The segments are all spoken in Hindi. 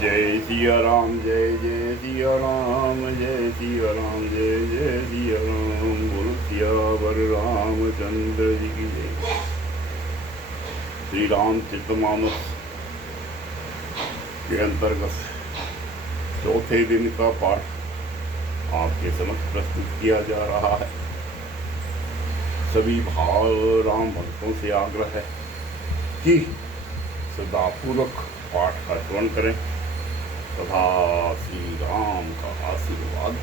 जय सिया राम, जय जय सिया राम, जय सिया राम, जय जय सिया राम। बोलो सियावर रामचंद्र जी की जय। श्री रामचरितमानस के अंतर्गत चौथे दिन का पाठ आपके समक्ष प्रस्तुत किया जा रहा है। सभी भाव राम भक्तों से आग्रह है कि सदापूर्वक पाठ का श्रवण करें तथा श्री राम का आशीर्वाद।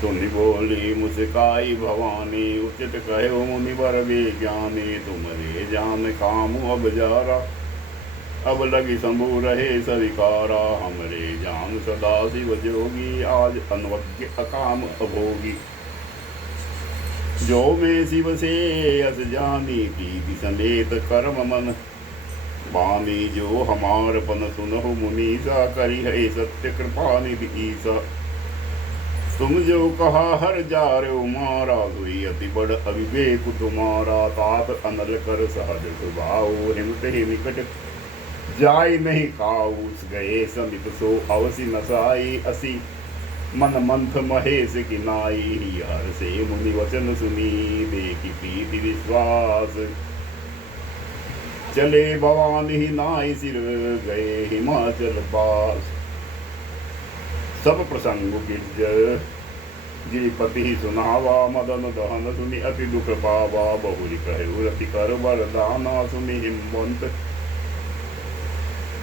सुनि बोली मुस्काई भवानी, उचित कहो मुनिवर वे ज्ञानी। तुमरे जान काम अब जारा, अब लगी शंभु रहे सविकारा। हमरे जान सदा शिव जोगी, आज अनवज्ञ अकाम अभोगी। जो में शिव से अस जानी, की समेत कर्म मन वाणी। जो हमार पन सुनहु मुनीसा, करी है सत्य कृपा निधि ईसा। तुम जो कहा हर जारे मारा, हुई अति बड़ अविवेक तुम्हारा। तात अनल कर सहज स्वभाव, हिमत ही निकट जाय नहीं काऊ। गए समित सो अवसि नसाई, असी मन मंथ महेश की नाई। हर से मुनि वचन सुनी, देखी प्रीति विश्वास। चले भवानी नाई सिर, गए हिमाचल पास। सब प्रसंग गिरज गिरिपति सुनावा, मदन दहन सुनि अति दुख पावा। बहुरी कहे रति कर वरदाना, सुनि हिमवंत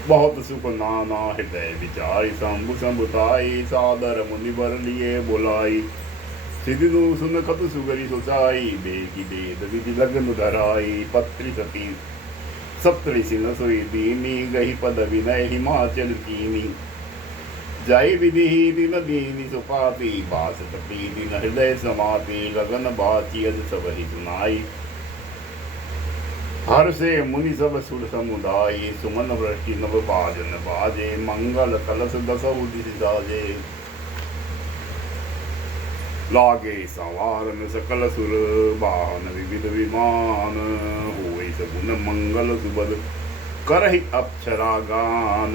बहुत सुख नाना। हृदय विचारी शंभु शंभुताई, सादर मुनिवर लिए बुलाई। सिद्धनु सुन कत सुगरी सोचाई, बेगी वेद विधि लग्न धराई। पत्री सती सप्तऋषि न सोई दीनी, गही पद विनय हिमाचल कीनी। जय विधि दिन दीनी सुपाती, बासत प्रीति न हृदय समाती। लगन बाची अज सब ही सुनाई, हर से मुनि सब सुर समुदायी। सुमन वृष्टि नव बाजन बाजे, मंगल कलश दसहु दिशि साजे। लागे संवारन सकल सुर, वाहन विविध विमान। होई सगुन मंगल सुबद, करहि अप्सरा गान।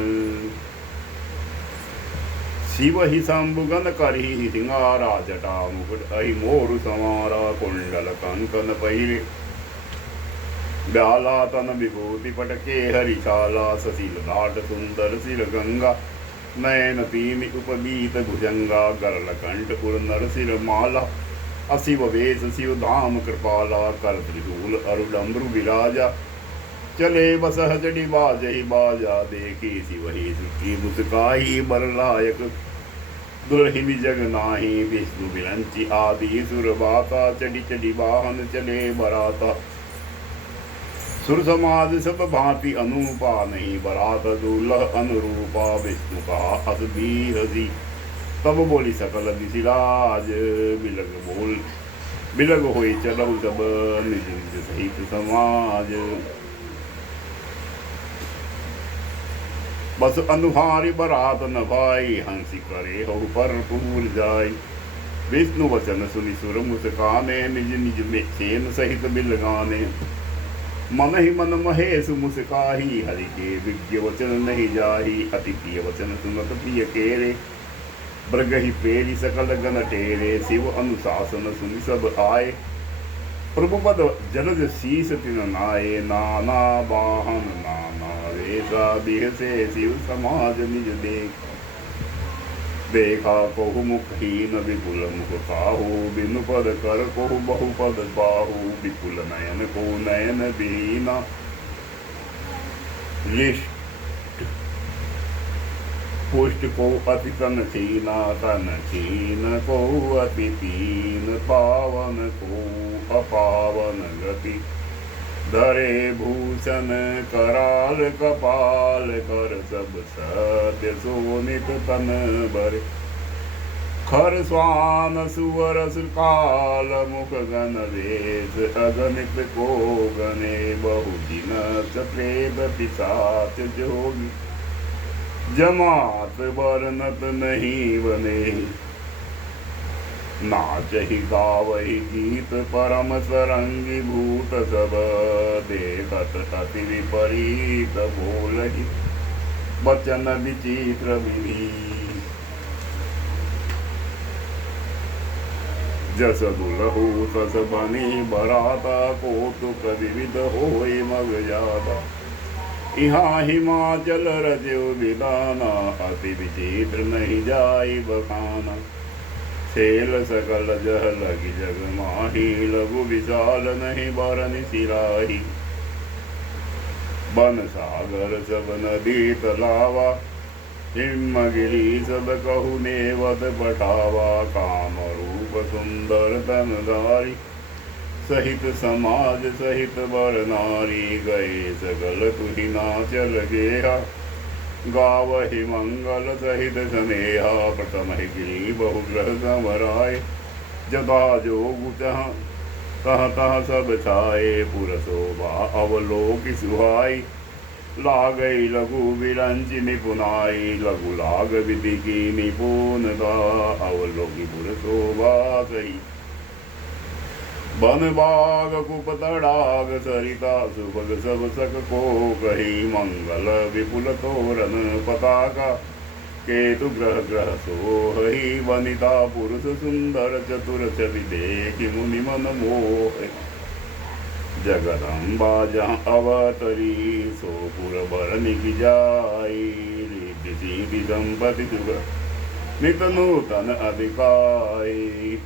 शिव ही शंभुगन करहि सिंगारा, जटा मुकुट अहि मोरु संवारा। कुंडल कंकन पहिरे, ब्याला तन विभूति पटके हरिशाला। ससील लाट सुंदर सिर गंगा, नयन तीन उपबीत भुजंगा। गरल कंठ उर नर सिर माला, अशिव वेश शिव धाम कृपाला। कर त्रिशूल अरुडम्रु विराजा, चले बसह जडि बाजहि बाजा। देखी शिव ही सुखी मुस्काई, बर लायक दुलहिनी जग नाही। विष्णु विरंची आदि सुर बाता, चढ़ी चढ़ी वाहन चले बराता। सुर समाज सब भांति अनुपा, नहीं बरात दुलह अनुरूपा। विष्णु कहा अस भी हसी, तब बोली सकल दिशिराज। बिलग होई चलहु सब, निज निज सहित समाज। बस अनुहारी बरात न भाई, हंसी करे हो पर पूर जाय। विष्णु वचन सुनि सुर मुस्काने, निज निज में सेन सहित बिलगाने। मन ही मन महेश मुस्काही, हरि के विज्ञ वचन नहीं जाही। अति प्रिय वचन सुनत प्रिय केरे, ब्रगहि पेरी सकल गण टेरे। शिव अनुशासन सुनि सब आए, प्रभु पद जलज शीस तिन नाये। नाना वाहन नाना वेशा, बिहसे शिव समाज निज देख। देखा कोहु मुखहीन विपुल मुख काहू, बिनु पद कर कोहु बहु पद बाहू। विपुल नयन को नयन दीना, लिष्ट पुष्ट को अति तन छीना। तन छीन को अति पीन, पावन को अपावन गति। धरे भूषण कराल कपाल, कर सब सत्य सोनित तन बर। खर स्वान सुवर सुकाल, मुख गण वेश अगणित को गणे। बहु दिन प्रेत पिशाच जोगी, जमात बरनत नहीं बने। नाचहि गावहि गीत परम सरंगी भूत सब, देखत अति विपरीत बोलहि बचन विचित्र विधि। जस दुलहु तस बनी बराता, कौतुक विविध होय मग जाता। यहाँ हिमाचल रज्यो विदाना, अति विचित्र नहीं जाय बखाना। छेल सकल जह लगी जग माही, लघु विशाल नहीं बरन सिराही। बन सागर सब नदी तलावा, हिमगिरी सब कहु नेवत पठावा। काम रूप सुंदर तनधारी, सहित समाज सहित बर नारी। गए सगल तुहि नाचल गेहा, गावहि मंगल सहित स्नेहा। प्रथम गिरी बहुग्रह समराय, जता जोगु तह तह सब छाए। पुर शोभा अवलोक सुहाई, लागई लघु विरंच निपुनाई। लघु लाग विधि की निपुणता, अवलोकी पुर शोभा सही। बन बाग कुप तड़ाग सरिता, सुभग सब सक को कही। मंगल विपुल तोरण पताका, केतु ग्रह ग्रह सोहई। वनिता पुरुष सुंदर चतुर छवि, देखि मुनि मन मोह। जगदम्बा जहाँ अवतरी, सोपुर बरनि की जाई। रिद्धि सिद्धि संपत्ति सुख, नित नूतन अधिकाई।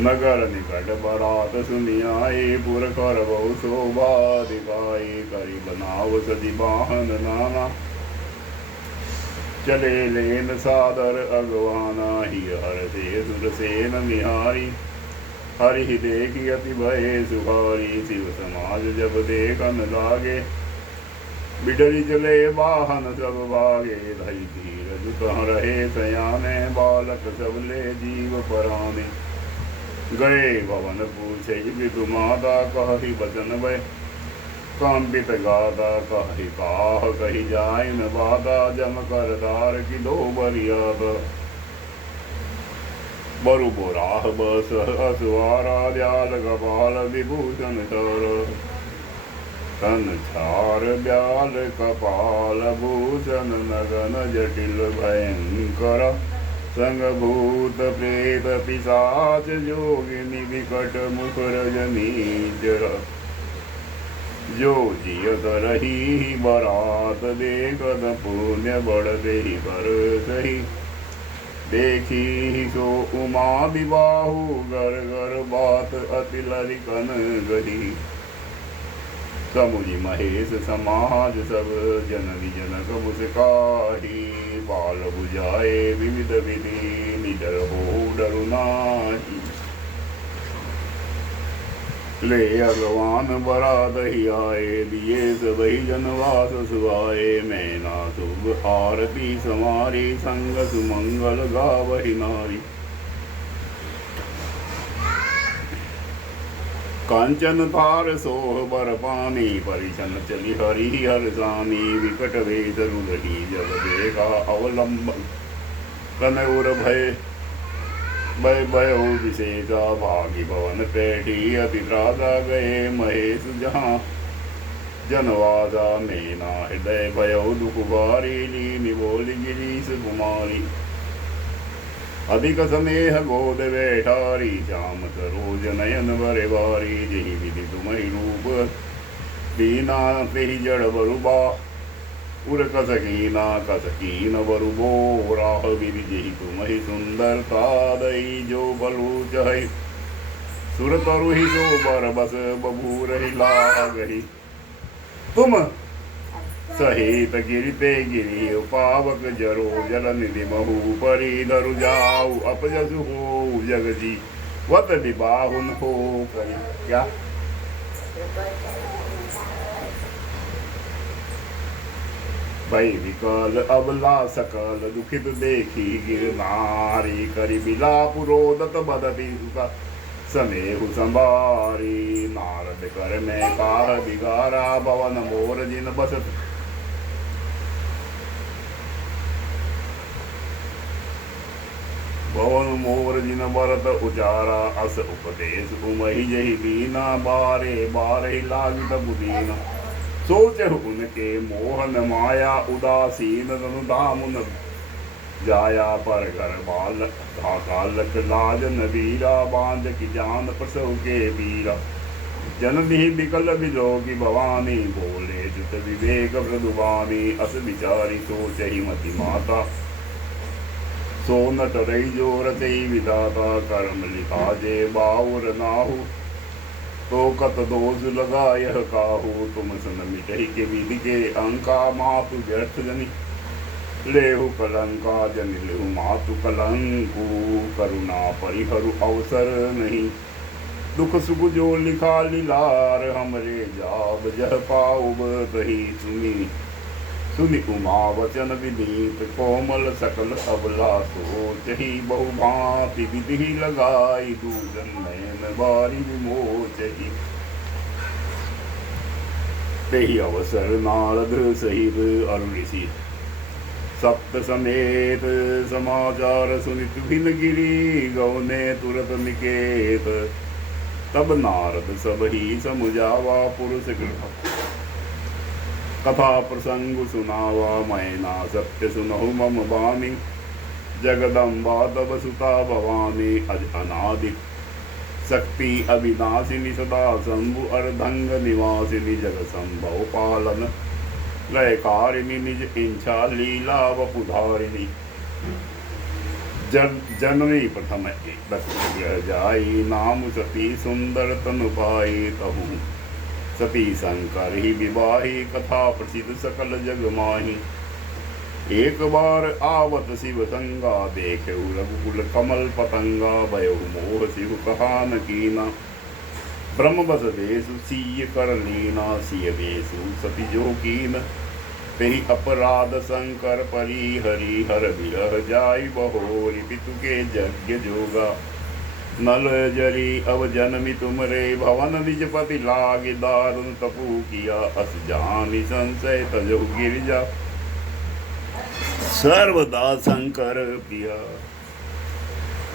नगर निकट बरात सुनि आई, पुर कर बहु शोभा दिखाई। करी बनाव सजी वाहन नाना, चले लेन सादर अगवाना। ही हर से सुरसेन निहारी, हरि ही देखी अति भय सुहारी। शिव समाज जब देखन लागे, बिडरी चले वाहन सब भागे। धई धीरज कहाँ रहे सयाने, बालक सब ले जीव पराने। गए भवन पूछे विदु माता, कहि बचन भय कंपित गाता। कहि काह कही जाय न बाधा, जम कर दार की दो बरियादा। बरु बोराह बस असुआरा, द्याल कपाल विभूषण चर। तन छार ब्याल कपाल भूषण, नगन जटिल भयंकर। संग भूत प्रेत पिशाच, जोगिनी विकट मुख रजनी जर। जो जियत रही बरात, देखत पुण्य बढ़ते ही पर सही। देखी सो उमा विबाहु, घर घर बात अति लरिकन गही। समुझि महेश समाज सब, जननी जनक मुस्काही। बाल बुझाए विविध विधि, निडर हो डरु नाही। ले अगवान बरात ही आए, दिए सबहि जनवास सुहाए। मैना शुभ आरती समारी, संग सुमंगल गावहि नारी। कांचन तार सोह बर पानी, परिछन चली हरि हरसानी। विकट वेद रुदही जब देखा अवलंबन, कनौर भय भय भयो विशेषा। भागी भवन पैठी अति त्रासा, गए महेश जहाँ जनवासा। मेना हृदय भयो दुख भारी, लीनि बोली गिरीश कुमारी। अधिक स्नेह गोद बैठारी, श्याम सरोज नयन बर बारी। जही विधि तुम्हि रूप दीना, तेहि जड़ बरुबा। उर कसकीना कसकीन बरु बोराह। विधि जही तुम्हि सुंदरता, दई जो बलु चहै। सुर तरु ही जो बर बस, बबूर ही लागही। तुम सहित गिरते गिरी, पावक जरो जल निधि महु। परी धरु जाऊ अपजसु हो, जगजी वत विबाहुन हो करी। क्या भई विकल अबला सकल, दुखित देखी गिरनारी। करी बिलाप रोदत बदती सुखा, स्नेहु संभारी। नारद कर में काह बिगारा, भवन मोर जिन बसत। भवन मोर जिन बरत उचारा, अस उपदेश उमहि जहि दीना। बारे बारे लागित बुदीना, सोचहु उनके मोहन माया, उदासीन तनु दाम न जाया। पर घर बालक कालक लाज नबीरा, बांध की जान प्रसव के बीरा। जननी विकल विलोकी भवानी, बोले जुत विवेक मृदुबानी। अस विचारी सोचहि मति माता, सो न टरई जो रचई विधाता। कर्म लिखा जे बाउर नाहु, तो कत दोष लगा यह काहू। तुम सन मिटही के विधि के अंका, मातु व्यर्थ जनि लेहु कलंका। जनि लेहु मातु कलंकु, करुणा परिहरु अवसर नहीं। दुख सुख जो लिखा लीलार, हमरे जाब जह पाउब तही सुनी। सुनि उमा वचन विनीत, कोमल सकल अबला सोचहि। बहु भांति विधि लगाई, दूजन नयन बारी विमोचहि। तेहि अवसर नारद सहित अरु ऋषि, सप्त समेत समाचार सुनित। भिन गिरी गौने तुरत निकेत, तब नारद सब ही समुझावा। पुरुष गृह कथा प्रसंग सुनावा, मैना सत्य सुनहु मम बानी। जगदम्बा तब सुता भवानी, अज अनादि शक्ति अविनाशिनी। सदा शंभु अर्धंग निवासिनी, जग संभव पालन लयकारिणी। निज इच्छा लीला वपुधारिणी, जननी प्रथम ग्रह जाई। नाम सती सुंदर तनु पाई, तहु सती शंकर ही विवाही। कथा प्रसिद्ध सकल जग माही। एक बार आवत शिव संगा, देखेहु रघुकुल कमल पतंगा। भयहु मोह शिव कहा न कीना, ब्रह्म बस वेशु सीय कर लीना। सिय वेशु सती जो कीन, तेहि अपराध शंकर परिहरि। हर विरह जाई बहोरी, पितु के यज्ञ जोगा। नल जरी अब जन्मि तुमरे, भवन निज पति लागे। दारुण तपु किया, अस जानि संशय तजहु गिरिजा। सर्वदा शंकर पिया।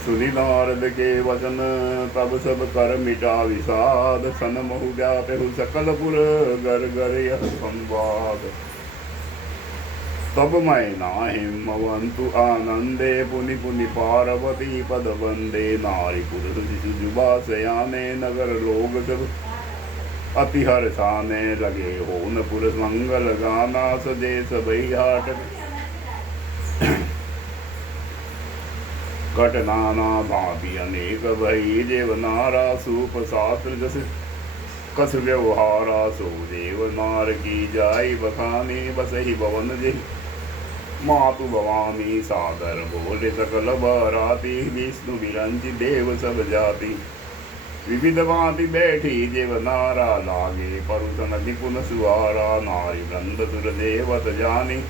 सुनि नारद के वचन, तब सब कर मिटा विषाद। सन महु व्यापहु सकल पुर, गर गर यह संवाद। तब मैं नाहिमवंतु आनंदे, पुनि पुनि पार्वती पद वंदे। नारी पुरुष शिशु जुबा सयाने, नगर लोग सब अति हर्षाने लगे। हो न पुरुष मंगल गाना, सजे सबई हाट। घटनाना भांति अनेक भई, जेव नारा सूप शास्त्र जस कस व्यवहारा। सो देव नार की जाई बखानी, बसहि भवन जे मातु भवानी। सादर बोले सकल बाराती, विष्णु विरंचि देव सब जाति। विविध भांति बैठी जेव नारा, लागे परुषन निपुण सुहारा। नारी वृंद सुर देवत जानी,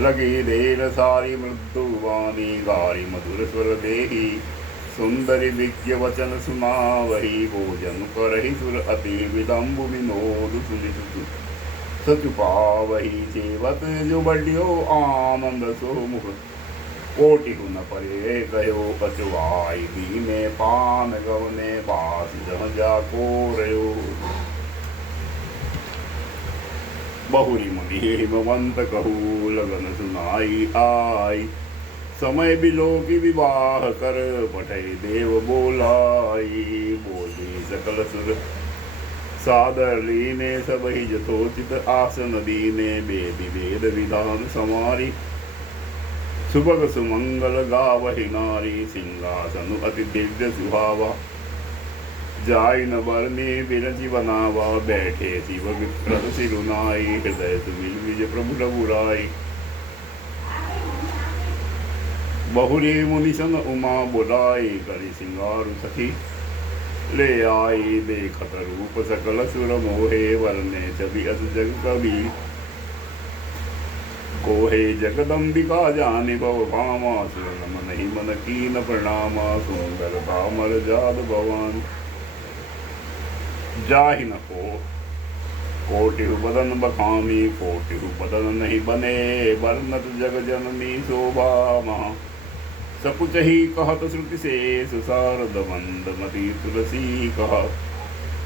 लगी देर सारी मृदु वाणी। गारी मधुर स्वर देही, सुंदरी विज्ञ वचन सुनावही। भोजन करहि सुर अति विदम्बु, विनोद सुनि सचुपावही। सेवत जो बढ़ियो आनंद सो मुख, कोटि न परे गयो। अचुवाई दीने पान गवने, बास जह जाको रयो। बहुरी मुनि हिमवंत कहू, लगन सुनाई आई। समय बिलो की विवाह कर, पठै देव बोलाई। बोली सकल सुर सादर लीने, सब ही यथोचित आसन दीने। वेदी वेद विधान समारी, सुभग सुमंगल गावहि नारी। सिंहासन अति दिव्य सुहावा, जाय न बरने बिरचि बनावा। बैठे शिव विप्रद सिरुनाई, हृदय सुमिल विज प्रभु रघुराई। बहुरी मुनिसन उमा बुलाई, करि सिंगारु सखी ले आई। देखत रूप सकल सुर मोहे, वरने छवि अस जग कवि। कोहे जगदम्बिका जानि भव भामा, सुर नमन ही मन कीन प्रणामा। सुंदर तामर जाद भवन, जाहि न को कोटिहु बदन बखानी। कोटिहु बदन नहीं बने, वर्णत जग जननी शोभा महा। सकुच ही कहत श्रुति शेष, शारद मंद मति तुलसी कहा।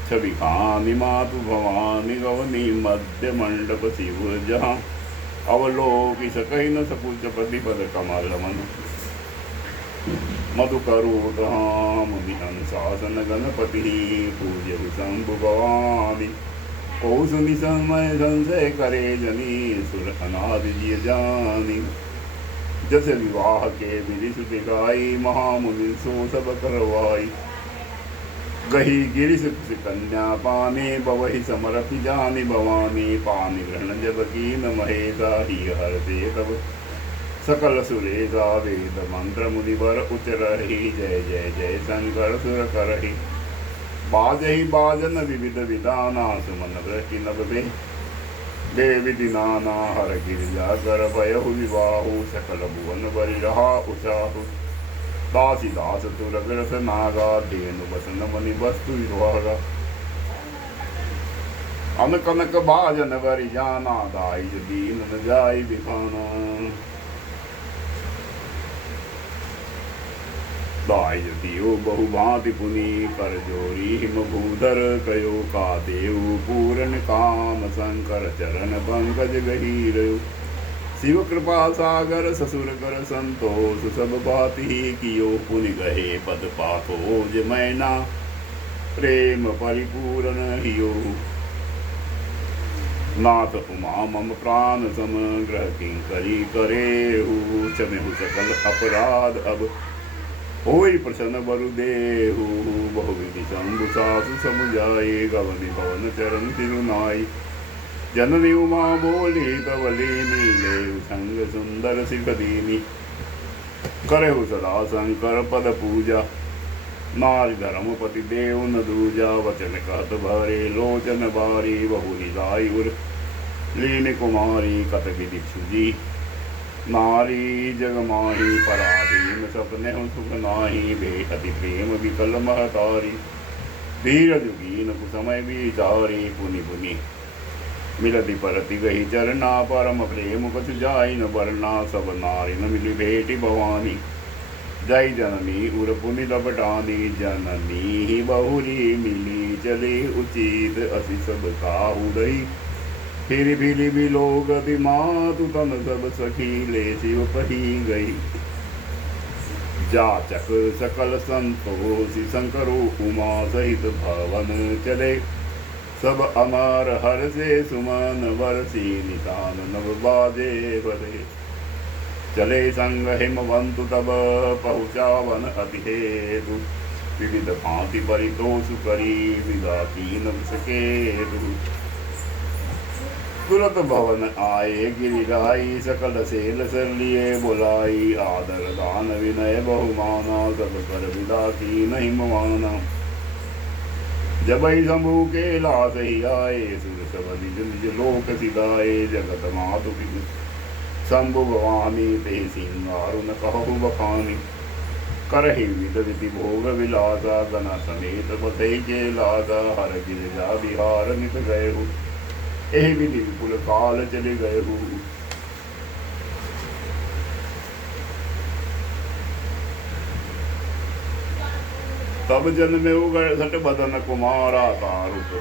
छवि खानी मातु भवानी गवनी मध्य मंडप शिव जहाँ अवलोकि सकहि न सकुच प्रतिपद कमल मन मधुकरूप मुनि अनुशासन गणपति पूज्य शंभु भवानी कौसुनि समय संशय करे जनी सुर अनादि जिय जानी जस विवाह के विधि सुति गाई महामुनि सो सब करवाई गही गिरिश कन्या पाने बवहि समरपि जानि भवानी पानी ग्रहण जब कीन महेशा ही हर दे तब सकल सुरेशा वेद मंत्र मुनिवर उच्चरहि जय जय जय शंकर सुर करहि बाजहि बाजन विविध विधाना सुमन वृष्टि नभे देवी नाना हर गिरिजा कर भयहु विवाहु सकल भुवन बरि रहा उचाहु दासी दास तुर विरस नागा धेनु बसन मणि वस्तु विभागा अन कनक भाजन वरि जाना दाई दीन न जाई बिखाना दाई दियो बहु भांति पुनि कर जोरी हिम भूधर कयो का देव पूरन काम शंकर चरण पंकज गहीर शिव कृपा सागर ससुर कर संतोष सब बात ही कियो पुनि गहे पद पाथो मैना प्रेम परिपूर्ण हियो नाथ उमा मम प्राण समग्रह किंकरी करे क्षमेहु सकल अपराध अब होई प्रसन्न वरुदेहु बहुविधि शंभु सासु समुझाए गवनि भवन चरण तिरुनाई जननी उमा बोली तवलीनी ले संग सुंदर सिख दीनी करहु सदा शंकर पद पूजा नारी धर्मपति देव न दूजा वचन कहत भरे लोचन बारी बहु निदाई उर लीन कुमारी कत विधि छुजी नारी जग माही पराधीन सपने सुख नाही बेहति प्रेम विकल महतारी धीरज कीन कुसमय विचारी पुनि पुनि मिलति परति गही चरना परम प्रेम कछु जाई न बरना सब नारी न मिली भेटी भवानी जय जननी उर पुनि लपटानी जननी ही बहुरी मिली चले उचित असि सब काहु दई फिर भी लोग मातु तन सब सखी ले शिव पही गई जाचक सकल संतोषि शंकरो उमा सहित भवन चले सब अमर हर से सुमन वर्षी निशान नव बाजे बरे चले संग हिमवंतु तब पहुँचावन अति हेतु विविध भांति परितोष करी विदा कीन सकेतु तुरत भवन आए गिरिराई सकल सेल सर लिए बुलाई आदर दान विनय बहुमाना सब कर विदा कीन हिमवाना जब ही शंभु के लास ही आए सुर सब निज निज लोक सिदाए जगत मातु शंभु भवानी ते सिंगारु न कहु बखानी करहि विध विधि भोग विलासा गना समेत बधै के लासा हर गिरिजा विहार नित गए हो एहि विधि विपुल काल चले गए हो तब जन्मे उगड़ सट बदन कुमारा तारुत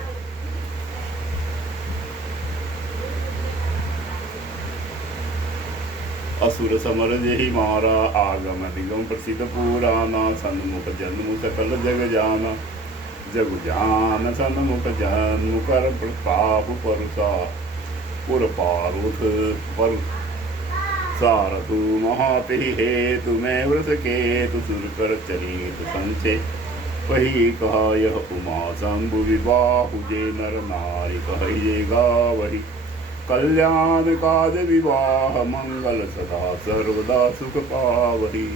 असुर समर जेहि मारा आगम निगम प्रसिद्ध पुराना सन्मुख जन्म सकल जग जाना जग जान सन्मुख जन्म कर प्रताप परुषा पुर पारुथ पर सारथु महाते हेतु मैं व्रत केतु सुर कर चरित संचे वही कहा यह उमा शंभु विवाहु जे नर नारी कहिएगा वही कल्याण काज विवाह मंगल सदा सर्वदा सुख पावही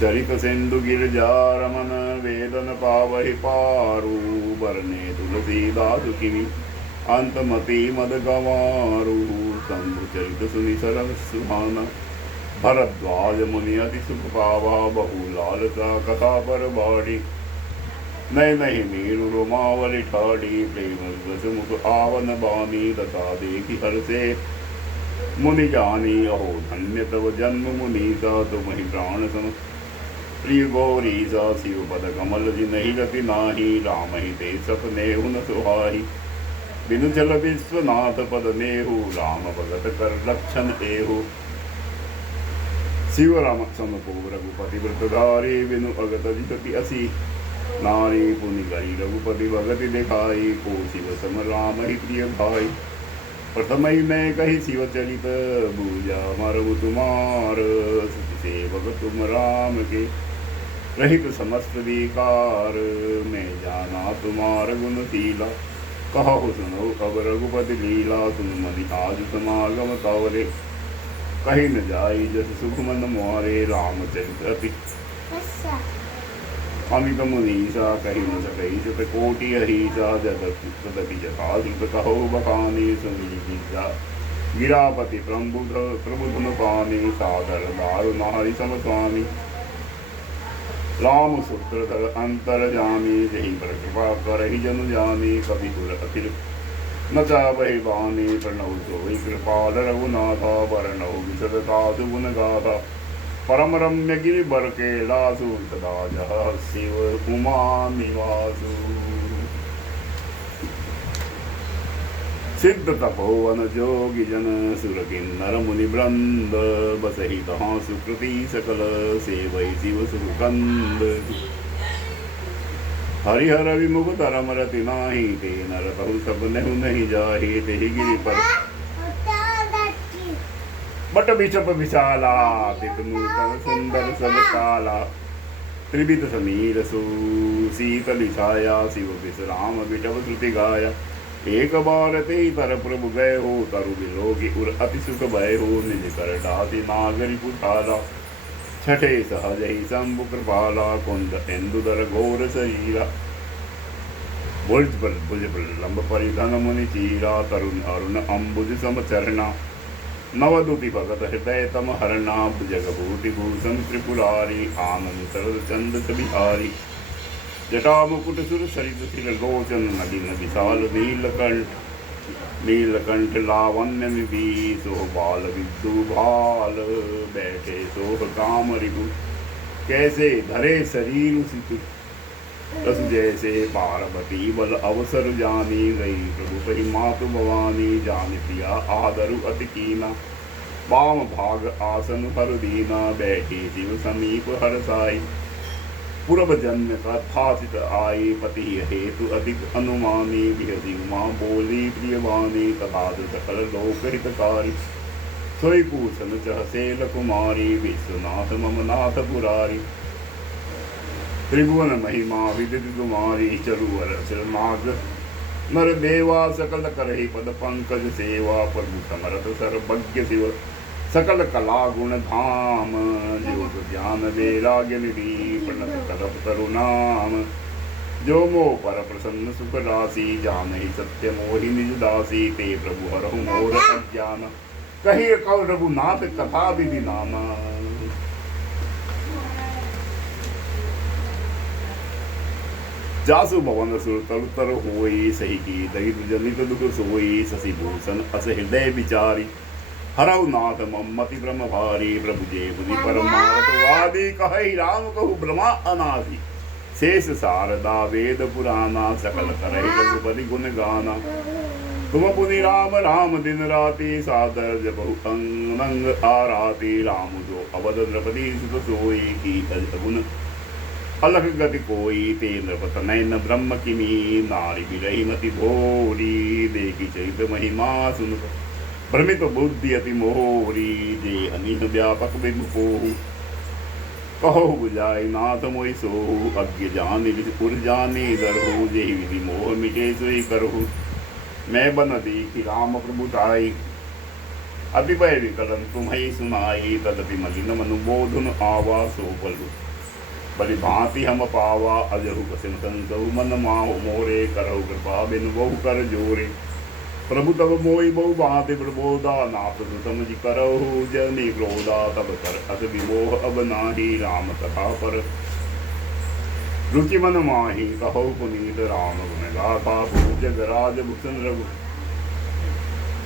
चरित सिंधु गिरजा रमन वेदन पावहि पारू बरने तुलसीदास किमी अंतमति मद गवारू शंभु चरित सुनि सरल सुहाना भरद्वाज मुनि अति सुख पावा बहु लालसा कथा पर बाड़ी नय नहीं मीरु रोमावली ठाड़ी प्रेम रस मुख आवन बानी तथा देखी हर से मुनि जानी अहो धन्य तव जन्म मुनीसा तुम ही प्राण सम प्रिय गौरी सा शिव पद कमल जिनहि रति नाही, राम ही ते सपने हुन सुहाई। बिनु चल विश्वनाथ पद नेहु, राम भगत कर लक्षण एहु। शिव राम सम को रघुपति व्रत धारे, बिनु अगत जितति असी नारी। पुनि गई रघुपति भगति दिखाई, को शिव सम राम ही प्रिय भाई। प्रथम ही मैं कही शिव चरित, बूझा मरु तुम्हार। सति सेवक तुम राम के, रहित समस्त विकार। मैं जाना तुम्हार गुणशीला, कहो सुनो अब रघुपति लीला। सुन मनि आज समागम तवरे, कहीं न जाई जस सुख मन मोरे। रामचरित अति अमित मुनीसा, कहीं न सकई सत कोटि अहिसा। जदपि जथाधिक कहो बखाने, सुनी गीता गिरापति प्रबुध पाने। सादर दारु नारी सम स्वामी, राम सूत्र धर अंतर जामी। जही पर कृपा करहि जनु जानी, कवि गुर अखिल न चावहि बानी। प्रणव सोई कृपाल रघुनाथा, वरणौ विशद साधु गुण गाथा। परम रम्य गिरि बर के लासु, सदा जह शिव उमा निवासु। सिद्ध तपोवन जोगी जन, सुर किन्नर मुनि वृंद। बसहि तहाँ सुकृति सकल, सेवै शिव सुखकंद। हरिहर विमुख धरम रति नाही, ते नर बहु सब नेहु नहीं जाहि। तेहि गिरि पर बट बिचप विशाला, तित नूतन सुंदर सब काला। त्रिविध समीर सु शीतल छाया, शिव विश्राम बिटव श्रुति गाया। एक बार ते तर प्रभु गए हो, तरु बिलोकी उर अति सुख भय हो। निज कर डासी नागरी पुठाला, छठे सहज ही शंभु कृपाला। कुंद इंदुदर घोर शरीरा, भुज लंब परिधन मुनि चीरा। तरुण अरुण अम्बुज समचरणा, नवदुति भगत हृदय तम हरणा। जगभूति भूषण त्रिपुरारी, आनंद सरद चंद बिहारी। जटा मुकुट सुर सरित सिर लोचन, नलिन विशाल नीलकंठ। नीलकंठ लावण्य निधि, सोह बाल विद्यु भाल। बैठे सोह काम रिपु, कैसे धरे शरीर सितु। रस जैसे पार्वती बल अवसर जानी। गई प्रभु कही मातु भवानी, जान प्रिया आदरु अति कीना। वाम भाग आसन हर दीना, बैठी शिव समीप हर साई। पूर्व जन्म कथाचित आई, पति हेतु अधिक अनुमानी। बिहसी उमा बोली प्रियवानी, कथा सकल लोक हितकारी। सोई पूछन चह सेल कुमारी, विश्वनाथ मम नाथ पुरारी। त्रिभुवन महिमा विदित कुमारी, चरुवर नाग नर देवा। सकल करहि पद पंकज सेवा, प्रभु समरथ सर्वज्ञ शिव। सकल कला गुण धाम, योग ज्ञान वैराग्य निधि। प्रणत कलप तरुनाम, जो मोह पर प्रसन्न सुख राशि। जानहि सत्य मोहि निज दासी, ते प्रभु हरहु मोर अज्ञान। कहिए कौ रघुनाथ कथा विधि नामा। जासु भवन सुर तरु तर होई, सही की दहित जनित दुख सोई। शशि भूषण अस हृदय विचारी, हरऊ नाथ मम मति ब्रह्म भारी। प्रभु जे बुद्धि परमार्थ वादी, कहि राम कहु ब्रह्मा अनादि। शेष शारदा वेद पुराना, सकल करहि रघुपति गुण गाना। तुम पुनि राम राम दिन राति, सादर जपहु अंग अंग आराती। राम जो अवध द्रपति सुत सोई, की गुण अलख गति कोई। ते नृपत नयन ब्रह्म किमी, नारी विरही मति भोरी। देखी चरित महिमा सुन, भ्रमित बुद्धि अति मोरी। जे अनिह व्यापक विमुखोहु, कहो बुझाई नाथ मोहि सोहु। अज्ञ जानि पुर जानी दरहु, जेहि विधि मोह मिटे सोई करहु। मैं बन देखी राम प्रभु ताई, अति भय विकलन तुम्हें सुनाई। तदपि मलिन मनु बोधुन आवा, सो बलु बलि भांति हम पावा। अजहु बसिन संतहु मन माहु मोरे, करहु कृपा बिन बहु कर जोरे। प्रभु तब मोहि बहु भांति प्रबोधा, नाथ समझ करहु जनि क्रोधा। तब कर अस विमोह अब नाही, राम कथा पर रुचि मन माही। कहु पुनीत राम गुण गाथा, जगराज भूषण रघु।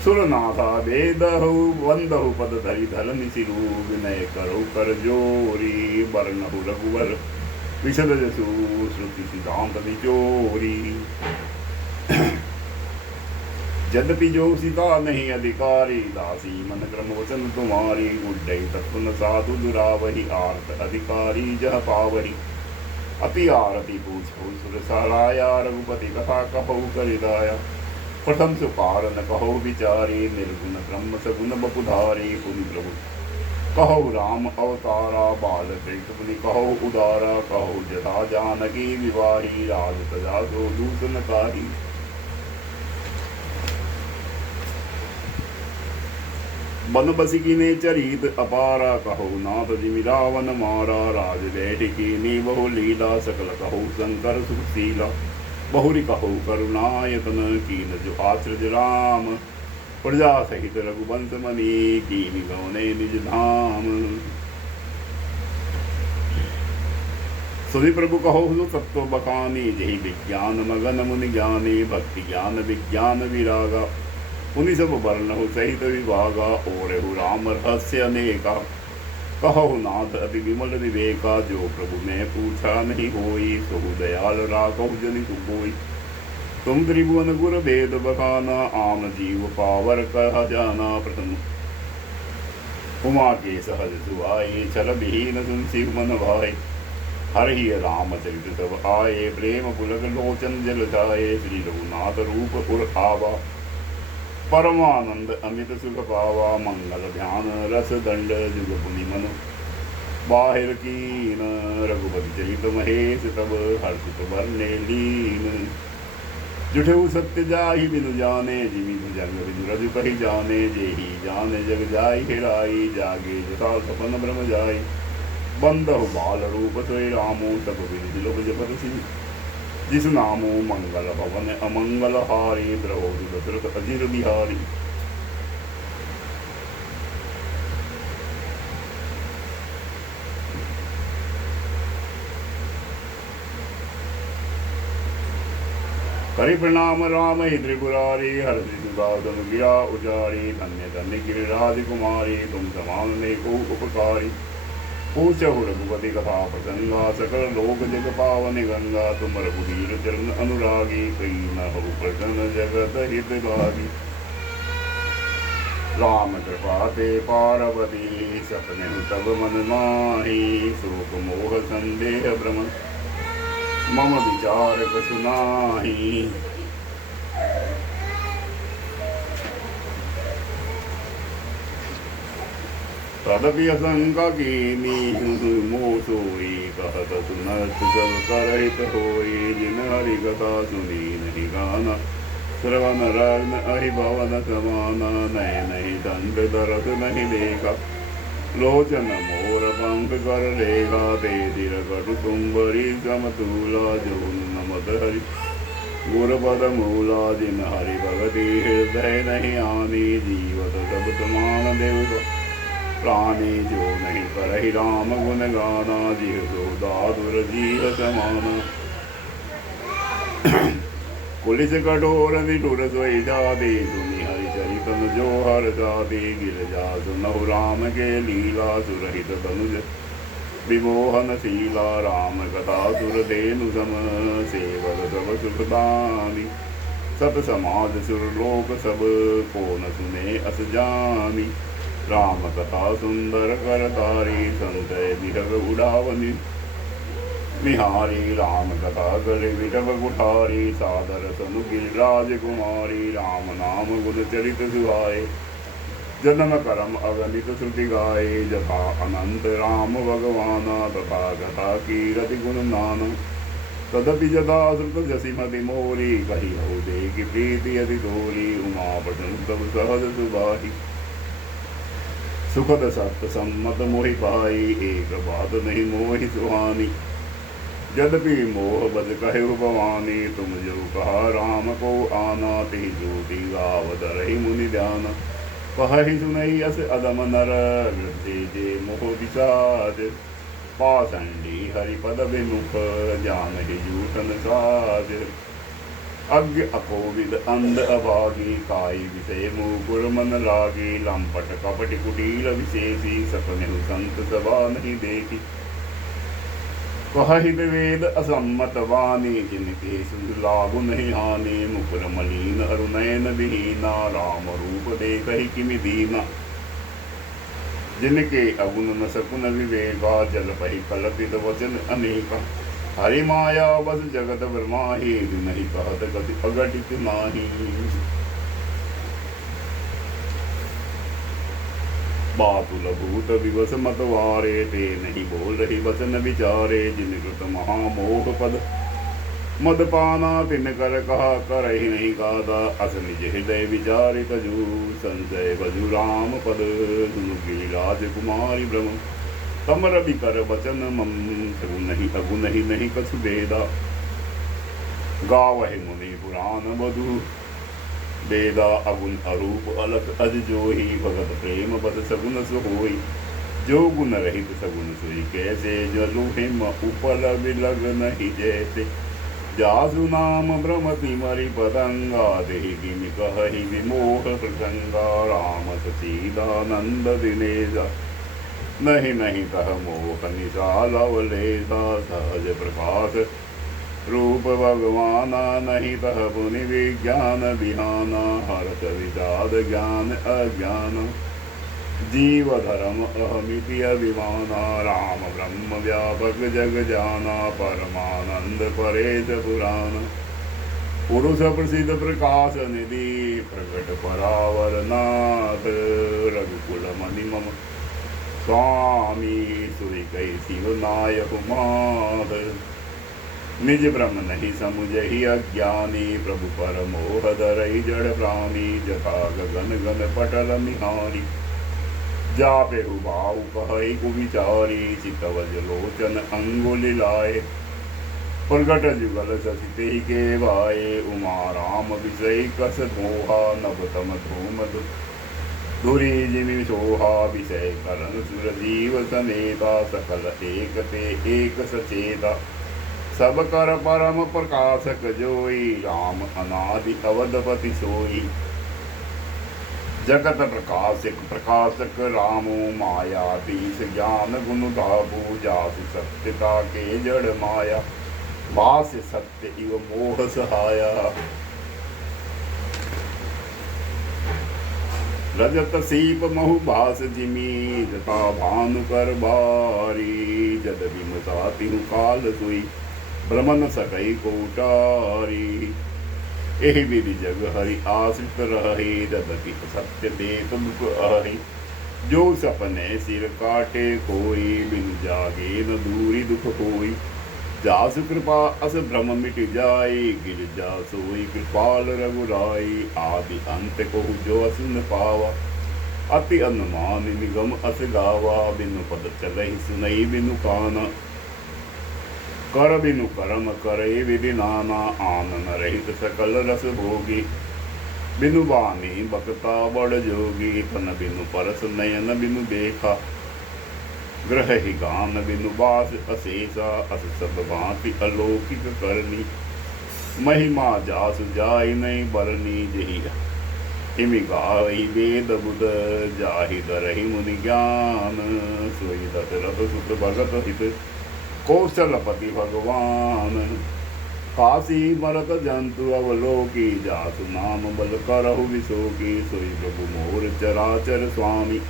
सुरनाथा वेदहु वंदहु पद धरि धरनि सिरु विनय करो कर जोरी बरनहु रघुवर विशद जसु श्रुति सिद्धांत निचोरी। यद्यपि जो सीता नहीं अधिकारी दासी मन क्रम वचन तुम्हारी उड्डई तत्व न साधु दुरावही आर्त अधिकारी जह पावही अति आरती पूछ सुर सराया रघुपति कथा कहो करिदाया प्रथम सुकार न कहो विचारी निर्गुण ब्रह्म सगुण बपुधारी पुनि प्रभु कहो राम अवतारा बाल कृष्ण कहो उदारा कहो जथा जानकी विवाही राज तजा सो दूषण कारी। बन बसिकी ने चरित अपारा कहो नाथ जिमि रावण मारा राज बैठकी ने बहु लीला सकल कहो शंकर सुशीला बहुरी कहो करुणायतन कीन जो आश्रज राम प्रजा सहित रघुवंश मणि कीन गौने निज धाम। सुनि प्रभु कहो तत्व बखानी जहि विज्ञान मगन मुनि ज्ञानी भक्ति ज्ञान विज्ञान विरागा उन्हीं सब वर्णहु सहित विभागा और राम रहस्य अनेका कहो नाथ अति विमल विवेका जो प्रभु ने पूछा नहीं होई सहु दयाल राघव जनि सुबोई तुम त्रिभुवन गुर भेद बखाना आम जीव पावर कह जाना प्रथम उमा के सहज सुआई छल विहीन सुन शिव मन भाई हर ही रामचरित तब आए प्रेम पुलक लोचन जल जाए श्री रघुनाथ रूप उर आवा परमानंद अमित सुख पावा मंगल ध्यान रस दंड जुग पुनि मनु बाहिर कीन रघुपति चरित महेश तब हर्षित वर्णे लीन जुठेऊ सत्य जाहि बिनु जाने जिमि जंग बिनु रज कहि जाने जेहि जाने जग जाहि हेराई जागे जथा सपन ब्रह्म जाई बंदहु बाल रूप सोई रामो तब बिनु लोक जपत सिंह जिस नामो मंगल भवन अमंगल हारी द्रौपदी दशरथ अजिर बिहारी। करि प्रणाम राम ही त्रिपुरारी हर सिद्धातन गिरा उजारी धन्य धन्य गिरिराज कुमारी तुम समान ने को उपकारी पूछहु रघुपति कथा प्रसंगा सकल लोक जग पावन गंगा तुम रघुवीर चरण अनुरागी कई न हो प्रसन्न जगत हित भागी। राम कृपा ते पार्वती सपने तब मन माही शोक मोह संदेह भ्रम मम विचार कसुनाही। तदपि असंका कीनी मोह सोई कहत सुनत सब करहित होई जिन हरि कथा सुनी नहीं गाना श्रवण रत्न अहि भवन समाना नय नहीं दंड दरस नहीं देखा लोचन मोर पंख कर लेगा तेजिर कटु तुम्बरी समतूला जो नमद हरि गुरपद मूला जिन हरि भगति हृदय नहीं आनी जीवत सब समान देव प्राणी जो नहीं करहि राम गुण गाना जिह सो दादुर जीह समाना। कुलिस कठोर निठुर सोई जादे सुनि हरि चरितन जो हर जादे गिर जा सुनहु राम के लीला सुरहित तनुज विमोहन शीला राम कथा सुर धेनु सम सेवक सब सुखदानी सत समाज सुर लोक सब को न सुने अस जानी राम कथा सुंदर कर तारी संतय विहग उड़ावनी निहारी राम कथा गले विटव कुठारी सादर सनु गिरिराज कुमारी राम नाम गुण चरित सुहाए जन्म करम अगणित श्रुति गाये जथा अनंत राम भगवाना तथा कथा कीरति गुण नाना तदपि जथा श्रुत जसी मति मोरी कही हो देगी प्रीति यदि तोरी उमा पठन तब सहज सुबाही सुखद सत्य सम्मत मोहि पाई एक बात नहीं मोहि सुहानी यद्यपि मोह बद कहे भवानी तुम जो कहा राम को आना ते ज्योति गावत रही मुनि ध्यान कहि सुनई अस अदम नर वृद्धि जे मोह विषाद पाषंडी हरिपद विमुख जान ही जूठन साज अज्ञ अकोविद अंध अभागी काई विषय मुकुर मन लागी लंपट कपट कुटील विशेषी सपने संत सभा नहीं देखी कहित वेद असम्मत वाणी जिनके सुध लागु नहीं हानि मुकुर मलिन अरुनयन विहीना राम रूप देख ही किमि दीना जिनके अगुण न सकुन विवेका जल पहि कल्पित वचन अनेका हरि माया बस जगत ब्रह्माही नहीं कहत गति अघटित नाही बातुल भूत विवश मतवारे ते नहीं बोल रही वचन विचारे जिन कृत महामोह पद मदपाना तिन कर कहा कर ही नहीं गादा अस निज हृदय विचारित जू संजय बजु राम पद सुनु राजकुमारी ब्रह्म तम रवि कर वचन मम सगु नहीं नहीं कछु वेदा गावहि मुनि पुराण मधु वेदा अगुण अरूप अलख अज जोही भगत प्रेम बद सगुन सोई जो गुण रहित सगुन सोई कैसे जलु हिम उपल विलग नहीं जैसे जासु नाम भ्रमति मरि पदंगा देहि किमि कहि विमोह प्रसंगा राम सचीदानंद दिनेजा नहीं नहीं कह मोह निशाल अवलेसा सहज प्रकाश रूप भगवाना नहीं तह पुनि विज्ञान विहाना हरत विषाद ज्ञान अज्ञान जीव धर्म अहमिति अभिमाना राम ब्रह्म व्यापक जग जाना परमानंद परेश पुराण पुरुष प्रसिद्ध प्रकाश निधि प्रकट परावर नाथ रघुकुल मणि मम स्वामी सुरी कई शिव नायक माध निज ब्रह्म नहीं समुझहि अज्ञानी प्रभु पर मोह धरई जड़ प्राणी जथा गगन गन पटल निहारी जापे हुबाऊ कहई कुविचारी चितवज लोचन अंगुलि लाए प्रगट जुगल ससिते के भाए उमा राम विषय कस मोहा नवतम धूम धुरी जिमि सोहा विषय करण सुर जीव समेता सकल एक ते एक सचेता सब कर परम प्रकाशक जोई राम अनादि अवधपति सोई जगत प्रकाशक प्रकाशक रामो मायाधीश ज्ञान गुण धाबू जासु सत्यता के जड़ माया भाष्य सत्य इव मोह सहाया रजत सीप महु भास जिमी जता भानु कर बारी जद विमुताति काल सुई भ्रमन सकई कोटारी एहि विधि जग हरि आश्रित रही जदपि सत्य दे तुम अहि जो सपने सिर काटे कोई बिन जागे न दूरी दुख होई जासु कृपा अस भ्रम मिट जाए गिर जा सोई कृपाल रघुराई आदि अंत को जो अस न पावा अति अनुमान निगम अस गावा बिनु पद चलहि सुनई बिनु काना कर बिनु कर्म करे विधि नाना आनन रहित सकल रस भोगी बिनु बानी बकता बड़ जोगी तन बिनु परस नयन बिनु देखा ग्रह ही गान बिनु बास अशेषा अस सब भांति अलौकिक करनी महिमा जासु जाय नहीं बरनी जही हिमि गाई वेद बुध जाहि दरहि मुनि ज्ञान सोई दशरथ सुत भगत हित कौशलपति भगवान काशी मरत जंतु अवलोकी जासु नाम बल करहु विशोकी सोई प्रभु मोर चराचर स्वामी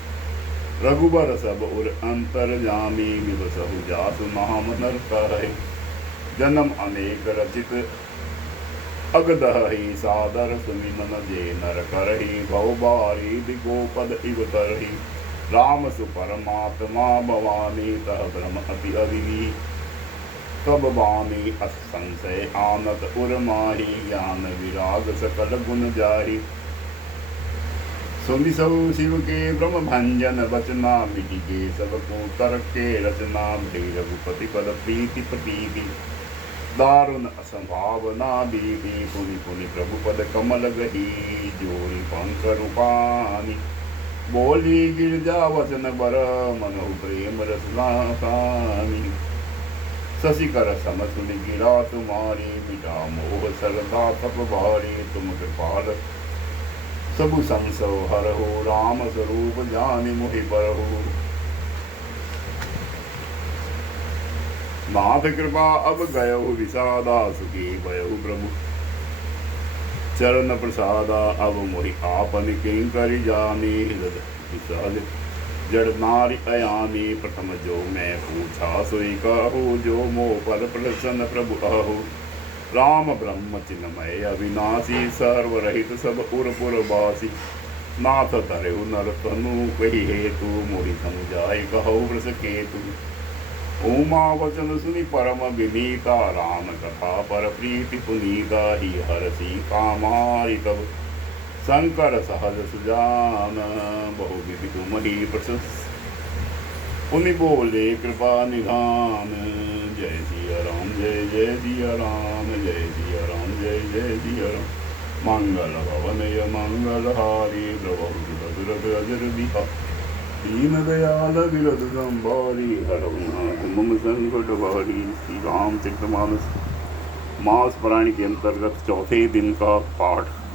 रघुबर सब उर अंतर जामी विवसहु जासु नाम नर कहे जन्म अनेक रचित अगदहि सादर सुमिमन जे नर करहि भव बारी दिगोपद इव तरहि राम सुपरमात्मा भवानी तह ब्रह्म अति अविनी तब बानी असंशय आनत उर माही ज्ञान विराग सकल गुण जाहि सुनि सब शिव के ब्रह्म भंजन बचना मिटि के सब को तर्क के रचना भे रघुपति पद प्रीति प्रतीति दारुण असंभावना बीती पुनि पुनि प्रभु पद कमल गही जोरी पंख रूपानी बोली गिरजा वचन बर मनो प्रेम रसना सानी शशि कर सम सुन गिरा तुम्हारी, मिटा मोह सरदा तप भारी। तुम कृपाल सबु संसव हरहु, राम स्वरूप जानि मोहि बरहु। नाथ कृपा अब गयहु विषादा, सुखी भयहु प्रभु चरण प्रसादा। अब मोहि आपन किंकरि जानी, विशाल जड़ नारी अयानी। प्रथम जो मैं पूछा सोई कहूँ, जो मोह पर प्रसन्न प्रभु आहु। राम ब्रह्म चिन्मय अविनाशी, सर्वरहित सब उरपुर बासी। नाथ धरहु नर तनु, कही हेतु मोहि समुझाय कहु वृष केतु। उमा वचन सुनि परम विनीता, राम कथा पर प्रीति पुनीता। ही हरषि कामारि तब शंकर सहज सुजान, बहु विधि तुम ही प्रशंस पुनि बोले कृपा निधान। जय सिया राम जय जय सिया राम, जय सिया राम जय जय सिया राम। मंगल भवनय मंगलहारी, प्रभु दुरद अजर बिहारी। दीन दयाल विरद संभारी, हरनाथ मम संकट भारी। श्री रामचरितमानस मास पुराण के अंतर्गत चौथे दिन का पाठ।